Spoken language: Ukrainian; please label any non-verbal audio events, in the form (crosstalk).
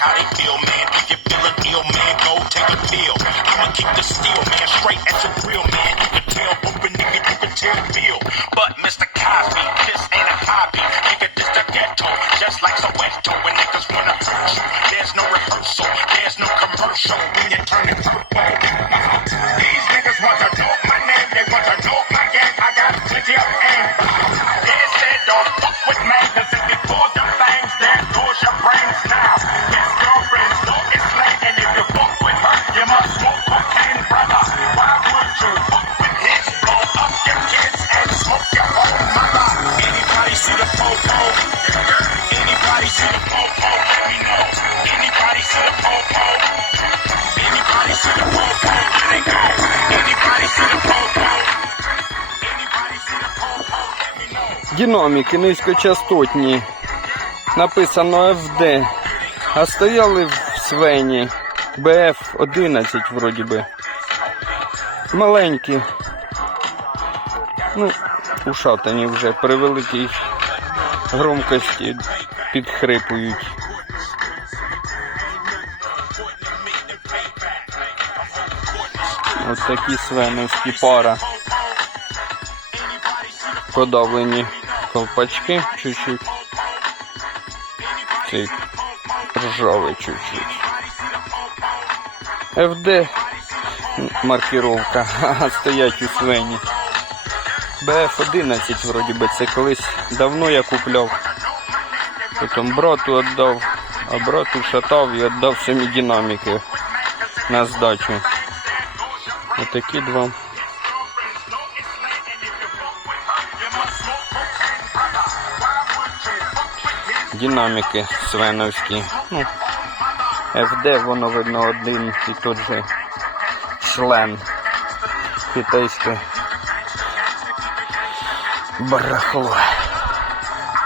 how they feel, man. If you're a ill, man, go take a pill. I'ma keep the steel, man, straight at your grill, man. You can tell, open nigga, you can tell feel. But Mr. Cosby, this ain't a hobby. Nigga, this the ghetto, just like Soweto. When niggas wanna hurt you, there's no rehearsal, there's no commercial. Динаміки низькочастотні. Написано FD. А стояли в Свені. BF11 вроді би. Маленькі. Ну, ушатані вже при великій громкості підхрипують. Ось такі свеновські пара. Подавлені колпачки чуть-чуть. Цей ржавий чуть-чуть. FD маркировка, (laughs) стоять у свині. BF11 вроді би це колись давно я купляв. Потім брату віддав, а брату шатав і віддав самі динаміки на здачу. Отакі два. Динаміки свеновські. Ну, FD воно видно один і тот же шлем китайське барахло.